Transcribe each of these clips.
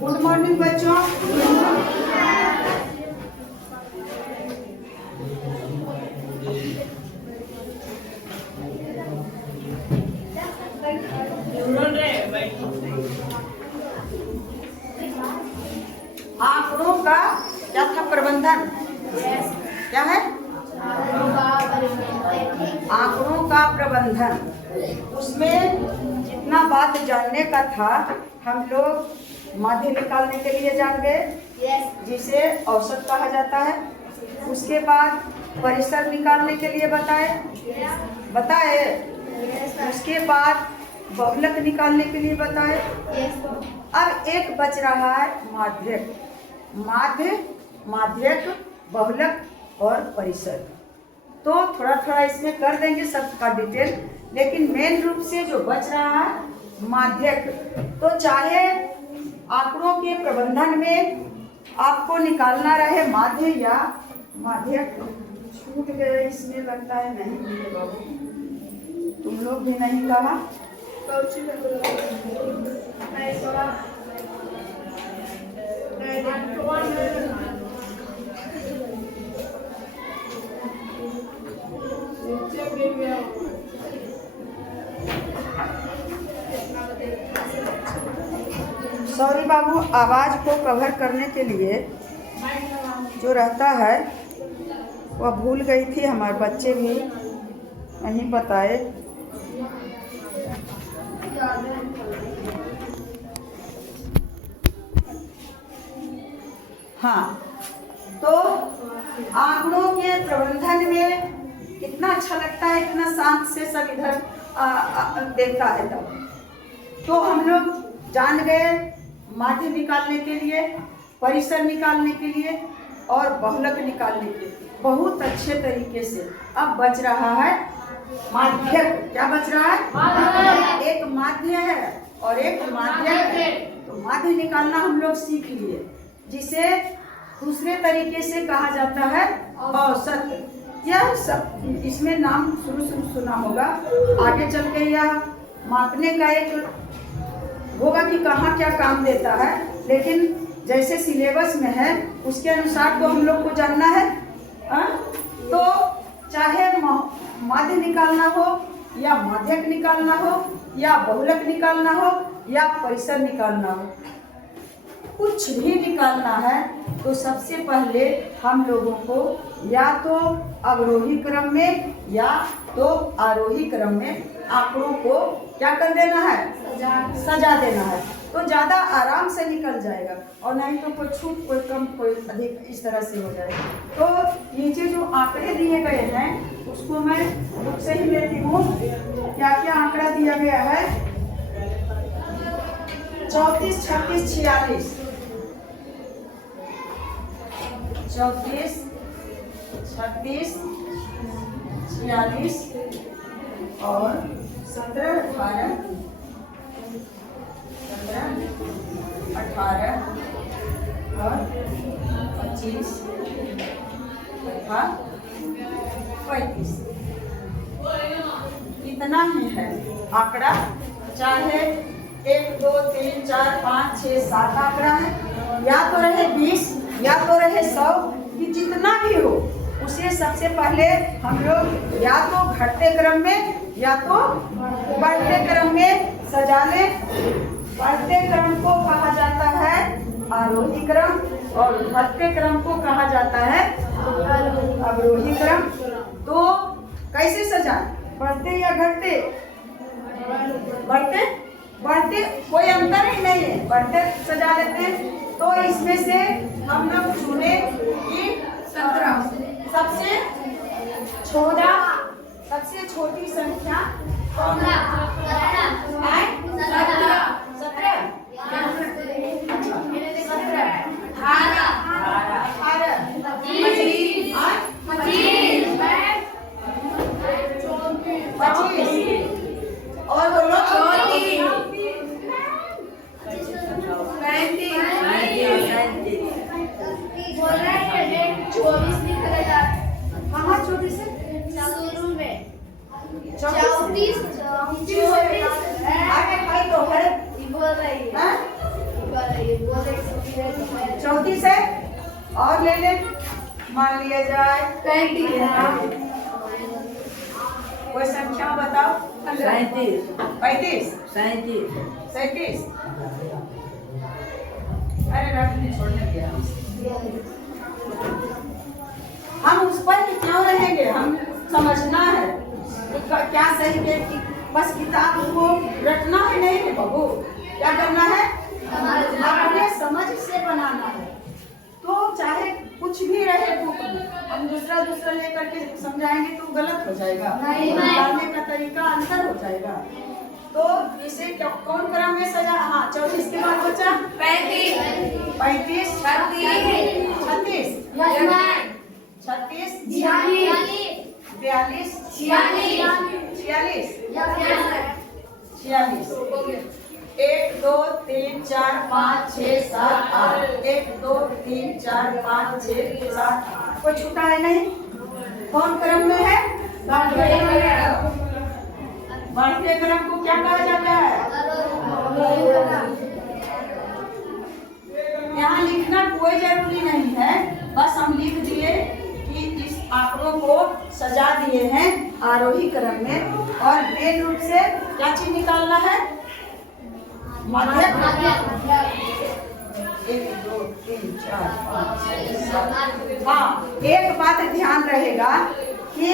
Good morning बच्चों। आंकड़ों का क्या था प्रबंधन? क्या है? आंकड़ों का प्रबंधन। उसमें जितना बात जानने का था हम लोग माध्य निकालने के लिए जान गए, जिसे औसत कहा जाता है। उसके बाद परिसर निकालने के लिए बताए। उसके बाद बहुलक निकालने के लिए बताए। अब एक बच रहा है माध्यक। माध्यक, बहुलक और परिसर। तो थोड़ा थोड़ा इसमें कर देंगे सबका डिटेल, लेकिन मेन रूप से जो बच रहा है माध्यक। तो चाहे आंकड़ों के प्रबंधन में आपको निकालना रहे माध्य या माध्यक। छूट गए इसमें, लगता है नहीं मिले बाबू, तुम लोग भी नहीं कहा। सॉरी बाबू, आवाज को कवर करने के लिए जो रहता है वह भूल गई थी, हमारे बच्चे भी नहीं बताए। हाँ, तो आंकड़ों के प्रबंधन में कितना अच्छा लगता है, इतना शांत से सब इधर देखता है। तब तो हम लोग जान गए माध्य निकालने के लिए, परिसर निकालने के लिए और बहुलक निकालने के लिए बहुत अच्छे तरीके से। अब बच रहा है माध्यक। क्या बच रहा है? एक माध्य है और एक माध्यक है। तो माध्य निकालना हम लोग सीख लिए, जिसे दूसरे तरीके से कहा जाता है औसत। यह सब इसमें नाम शुरू सुना होगा, आगे चल के यह मापने का एक होगा कि कहाँ क्या काम देता है, लेकिन जैसे सिलेबस में है उसके अनुसार तो हम लोग को जानना है। तो चाहे माध्य निकालना हो या माध्यक निकालना हो या बहुलक निकालना हो या परिसर निकालना हो, कुछ भी निकालना है तो सबसे पहले हम लोगों को या तो अवरोही क्रम में या तो आरोही क्रम में आंकड़ों को क्या कर देना है? सजा देना है। तो ज़्यादा आराम से निकल जाएगा, और नहीं तो कोई छूट, कोई कम, कोई अधिक, इस तरह से हो जाएगा। तो नीचे जो आंकड़े दिए गए हैं उसको मैं बुक से ही लेती हूँ। क्या क्या आंकड़ा दिया गया है? 34, 36, 46। 34, 36, 46 और 17, 18, 18 और 25 तथा 35। इतना ही है आंकड़ा। चाहे 1, 2, 3, 4, 5, 6, 7 आंकड़ा है, या तो रहे 20 या तो रहे 100, कि जितना भी हो उसे सबसे पहले हम लोग या तो घटते क्रम में या तो बढ़ते क्रम में सजा लें। बढ़ते क्रम को कहा जाता है आरोही क्रम और घटते क्रम को कहा जाता है अवरोही क्रम। तो कैसे सजाएं? बढ़ते या घटते? बढ़ते कोई अंतर ही नहीं है, बढ़ते सजा लेते हैं। तो इसमें से हम लोग चुने कि 17 सबसे छोटी संख्या कौन है? 25 और बोलो 24 कहाँ 24 है? 34 आगे भाई तो है 34 है और ले ले मान लिया जाए 35 कोई संख्या बताओ 35 37 अरे रखने छोड़ने दिया हम उस पर क्यों रहेंगे हम समझना है क्या सही है कि बस किताब को रटना है नहीं है बबू क्या करना है अपने समझ से बनाना है तो चाहे कुछ भी रहे बुक में हम दूसरा लेकर के समझाएंगे तो गलत हो जाएगा बताने का तरीका अंतर हो जाएगा तो इसे कौन क्रम में सजा हाँ 34 के बाद बचा 35 36 42 46 1 2 3 4 5 6 7 8 1 2 3 4 5 6 7 कोई छूटा है नहीं कौन क्रम में है बढ़ते क्रम को क्या कहा जाता है यहाँ लिखना कोई जरूरी नहीं है बस हम लिख दिए कि इस आंकड़ों को सजा दिए हैं आरोही क्रम में और मेन रूप से क्या चीज निकालना है मध्य 1 2 3 4 5 6 7 हाँ एक बात ध्यान रहेगा कि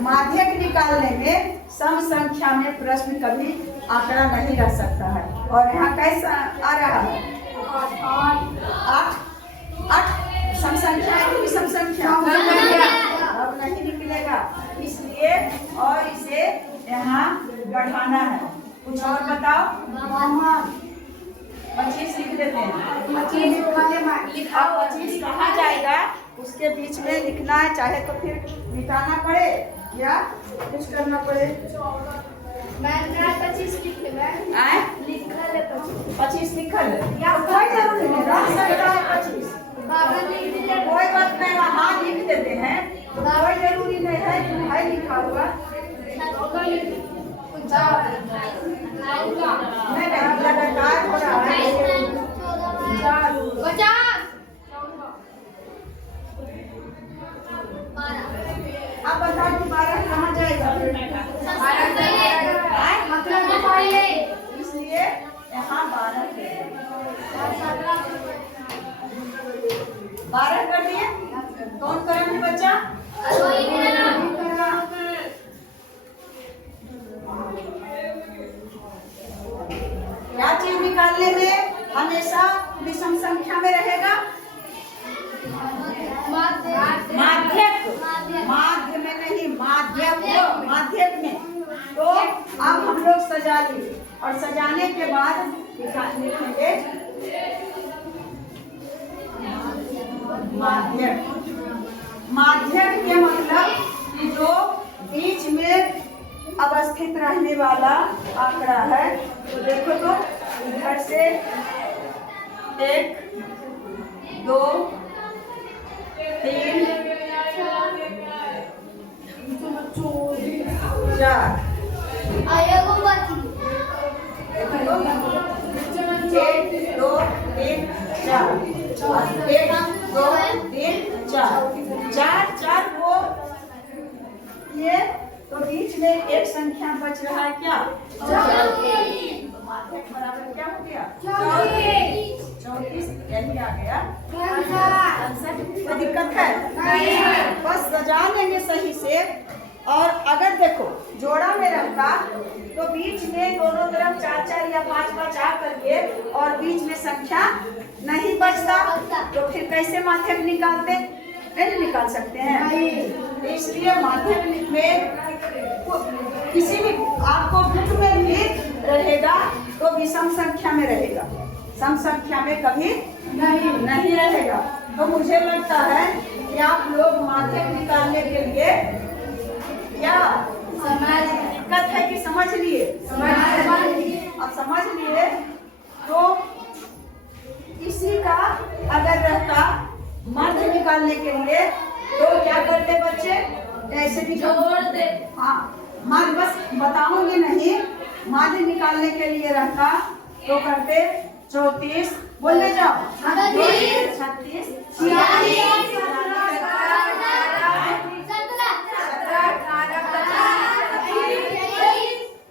माध्यक निकालने में सम संख्या में प्रश्न कभी आंकड़ा नहीं रह सकता है और यहाँ कैसा आ रहा है 8 सम संख्या है कि सम संख्या अब नहीं निकलेगा इसलिए और इसे यहाँ बढ़ाना है कुछ और बताओ 25 लिख देते हैं 25 कहा जाएगा उसके बीच में लिखना है चाहे तो फिर मिटाना पड़े या कुछ करना पड़े 25 लिखल या कोई जरूरी नहीं रह सकता है 25 कोई बात नहीं हाँ लिख देते हैं कोई जरूरी नहीं है कि भाई लिखा हुआ नहीं लगातार हो रहा है अब बताओ कि 12 कहाँ जाएगा इसलिए यहाँ 12 कर दिए कौन क्रम में बच्चा क्या चीज निकालने में हमेशा विषम संख्या में रहेगा माध्य में नहीं माध्यक में तो अब हम लोग सजा लिए और सजाने के बाद लिखेंगे माध्यक के मतलब कि जो बीच में अवस्थित रहने वाला आंकड़ा है तो देखो तो इधर से 1 2 3 4 चार को ये तो बीच में एक संख्या बच रहा है क्या माध्यक बराबर क्या हो गया 34 यही आ गया कोई दिक्कत है बस सजा लेंगे सही से और अगर देखो जोड़ा में रहता तो बीच में दोनों तरफ 4 या 5 आ करके और बीच में संख्या नहीं बचता तो फिर कैसे माध्यक निकालते नहीं निकाल सकते हैं इसलिए माध्यक में किसी भी आपको बुक में भी रहेगा तो विषम संख्या में रहेगा सम संख्या में कभी नहीं रहेगा तो मुझे लगता है कि आप लोग माध्यक निकालने के लिए क्या दिक्कत है कि समझ लिए अब समझ लिए तो इसी का अगर रहता मध्य निकालने के लिए तो क्या करते बच्चे ऐसे भी जोड़ दे हाँ माध्य बस बताऊंगी नहीं, माध्य निकालने के लिए रहता तो करते 34, बोलने जाओ 36,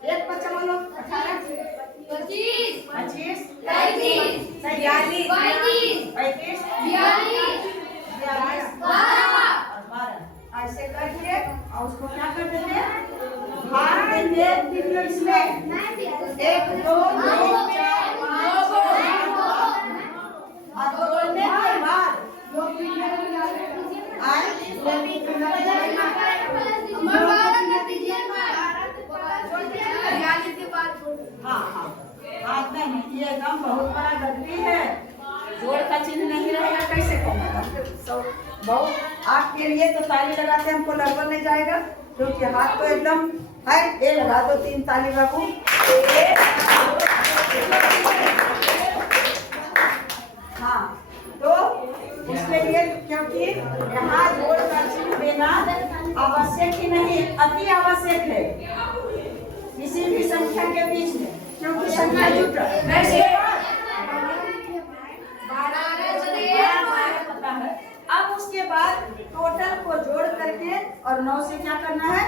एक बच्चा बोलो 18, 25, 35, 12 ऐसे करके और उसको क्या कर देंगे, भाग देंगे। इसमें 1 2 3 4 5 और बोलने के बाद हाँ नहीं, ये काम बहुत बड़ा गलती है। जोड़ का चिन्ह नहीं रहेगा कैसे कहूँगा। बहुत आपके लिए तो ताली लगाते हमको लगभग नहीं जाएगा, क्योंकि हाथ तो एकदम है। ये लगा दो 3 ताली बाबू। हाँ, तो उसके लिए क्योंकि यहाँ जोड़ का चिन्ह देना आवश्यक ही नहीं, अति आवश्यक है किसी भी संख्या के बीच में, क्योंकि संख्या जुट पता है। अब उसके बाद टोटल को जोड़ करके और 9 से क्या करना है,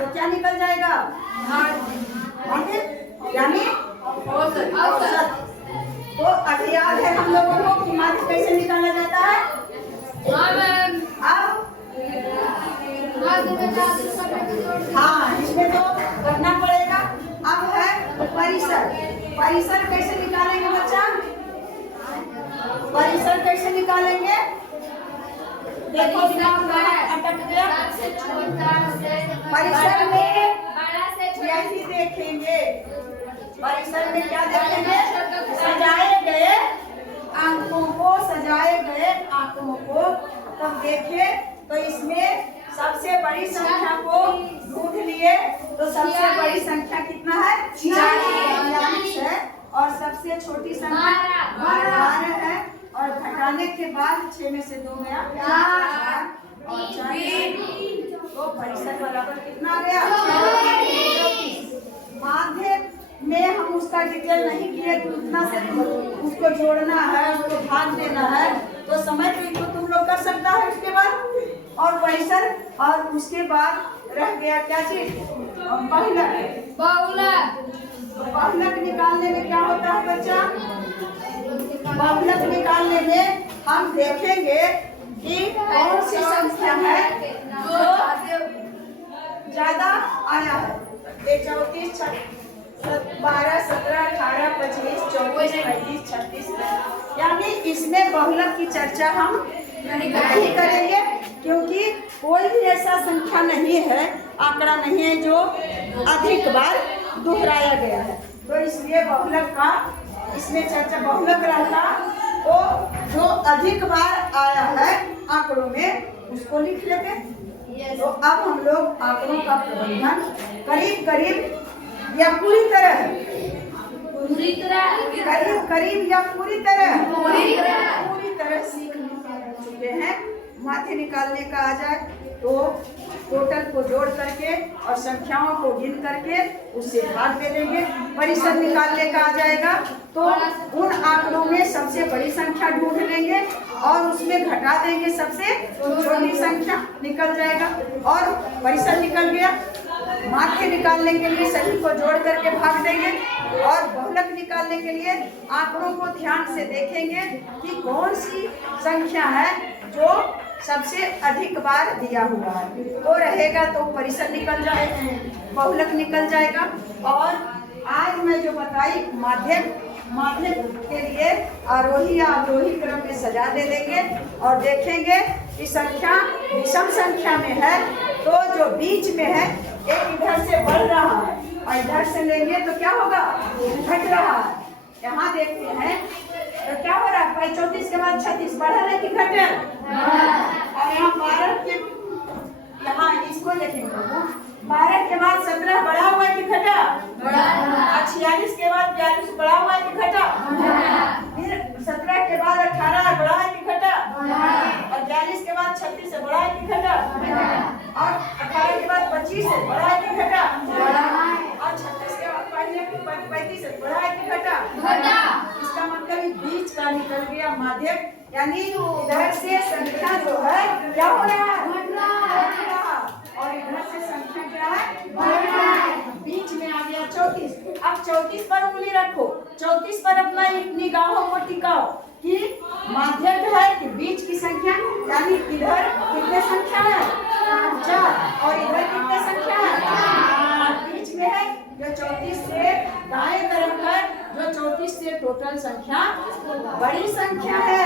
तो क्या निकल जाएगा, यानी औसत। तो अभी याद है हम लोगों को कि माध्य कैसे निकाला जाता है। अब हाँ, इसमें तो करना पड़ेगा। अब है परिसर। परिसर कैसे निकालेंगे बच्चा, परिसर कैसे निकालेंगे, देखो अटक गया। परिसर में यही देखेंगे, परिसर में क्या देखेंगे, सजाए गए आंकों को, सजाए गए आंकों को। तब देखे तो इसमें सबसे बड़ी संख्या को ढूंढ लिए, तो सबसे बड़ी संख्या कितना है, 46 है। और सबसे छोटी संख्या 12 है। और घटाने के बाद 6 में से 2 गया 4 और 4, तो परिसर बराबर कितना आ गया, 34। माध्य में हम उसका डिटेल नहीं किए कि उतना से उसको जोड़ना है, उसको भाग देना है, तो समय तो तुम लोग कर सकता है। उसके बाद और परिसर, और उसके बाद रह गया क्या चीज, बहुलक। बहुलक निकालने में क्या होता है बच्चा, बहुलक निकालने में हम देखेंगे कि कौन सी संख्या है जो ज्यादा आया है। 34, 12, 17, 18, 25, 24, 25, 36, यानी इसमें बहुलक की चर्चा हम नहीं करेंगे, क्योंकि कोई भी ऐसा संख्या नहीं है, आंकड़ा नहीं है जो अधिक बार दोहराया गया है। तो इसलिए बहुलक का इसमें चर्चा, बहुलक रहता तो जो अधिक बार आया है आंकड़ों में उसको लिख लेते। तो अब हम लोग आंकड़ों का प्रबंधन करीब करीब या पूरी तरह करीब या पूरी तरह सीख चुके हैं। माध्य निकालने का आ जाए तो टोटल को जोड़ करके और संख्याओं को गिन करके उससे भाग दे देंगे। परिसर निकालने का आ जाएगा तो उन आंकड़ों में सबसे बड़ी संख्या ढूंढ लेंगे और उसमें घटा देंगे, सबसे छोटी संख्या निकल जाएगा और परिसर निकल गया। माध्य निकालने के लिए सभी को जोड़ करके भाग देंगे और बहुलक निकालने के लिए आंकड़ों को ध्यान से देखेंगे कि कौन सी संख्या है जो सबसे अधिक बार दिया हुआ है, तो रहेगा तो परिसर निकल जाएगा, बहुलक निकल जाएगा। और आज मैं जो बताई माध्यम के लिए आरोही या अवरोही क्रम में सजा दे देंगे और देखेंगे कि संख्या विषम संख्या में है तो जो बीच में है एक इधर से बढ़ रहा है और इधर से लेंगे तो क्या होगा, घट रहा है। यहाँ देखते हैं तो क्या हो रहा है, भाई 34 के बाद 36 बढ़ा है कि घटे, और यहाँ 12 के यहाँ इसको देखेंगे 12 के बाद 17 बढ़ा हुआ है कि घटा, और 46 के बाद 42 बढ़ा हुआ है कि घटा, फिर 17 के बाद 18 बढ़ा है कि घटा, और 42 के बाद 36 से बढ़ा है कि घटा, और 18 के बाद 25 से बढ़ा संख्या माध्यक यानी इधर से संख्या जो है क्या हो रहा है, बढ़ रहा, और इधर से संख्या क्या है, बढ़ रहा है। बीच में आ गया 34। अब 34 पर उंगली रखो, 34 पर अपना निगाहों को टिकाओ कि माध्यक है कि बीच की संख्या, यानी इधर कितने संख्या है, 4, और इधर कितने संख्या है, 4, बीच में है जो 34 से दाएं तरफ है, जो 34 से टोटल संख्या बड़ी संख्या है।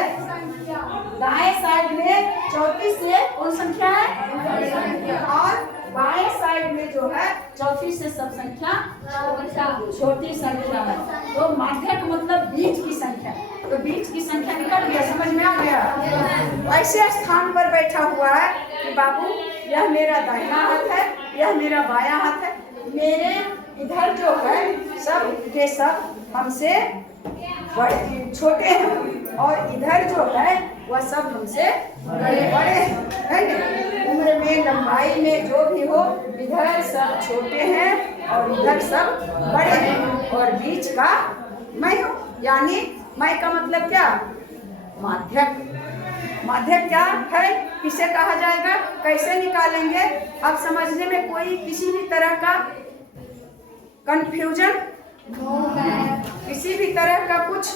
दाएं साइड में 34 से कौन संख्या है, और बाएं साइड में जो है 34 से सब संख्या छोटी संख्या है। तो माध्यक मतलब बीच की संख्या, तो बीच की संख्या निकल गया, समझ में आ गया। ऐसे स्थान पर बैठा हुआ है कि बाबू यह मेरा दाहिना हाथ है, यह मेरा बायां हाथ है, मेरे इधर जो है सब के सब हमसे बड़े छोटे हैं, और इधर जो है वह सब हमसे बड़े हैं, उम्र में लंबाई में जो भी हो, इधर सब छोटे हैं और इधर सब बड़े हैं, और बीच का मैं हूँ, यानी मैं का मतलब क्या, माध्यक। माध्यक क्या है, किसे कहा जाएगा, कैसे निकालेंगे, अब समझने में कोई किसी भी तरह का कंफ्यूजन, किसी भी तरह का कुछ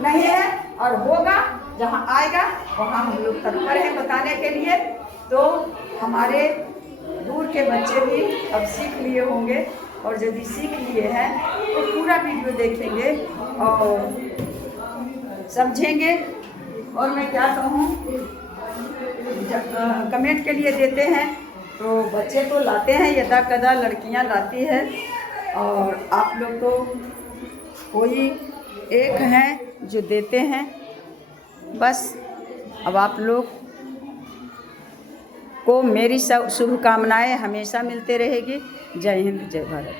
नहीं है, और होगा जहाँ आएगा वहाँ हम लोग तत्पर हैं बताने के लिए। तो हमारे दूर के बच्चे भी अब सीख लिए होंगे, और यदि सीख लिए हैं तो पूरा वीडियो देखेंगे और समझेंगे। और मैं क्या कहूँ, कमेंट के लिए देते हैं तो बच्चे तो लाते हैं, यदा कदा लड़कियाँ लाती है, और आप लोग तो कोई एक हैं जो देते हैं। बस अब आप लोग को मेरी शुभकामनाएं हमेशा मिलते रहेगी। जय हिंद, जय भारत।